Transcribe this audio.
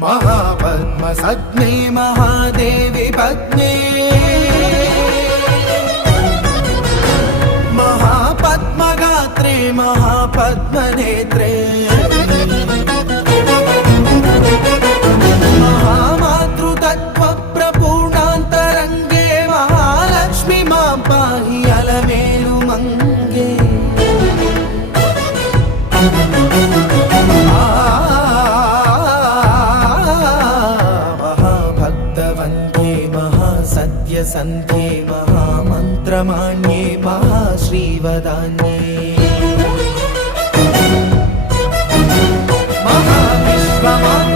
महापद्मसज्ञे महादेवी पद्मे महापद्मगात्रे महापद्मनेत्रे महामातृतत्त्वप्रपूर्णान्तरङ्गे महालक्ष्मी मां पाहि अलमेलु मंगे। महाभक्तवन्ध्ये महासत्यसन्ध्ये महामन्त्रमान्ये महाश्रीवदान्ये महाविश्वमान्ये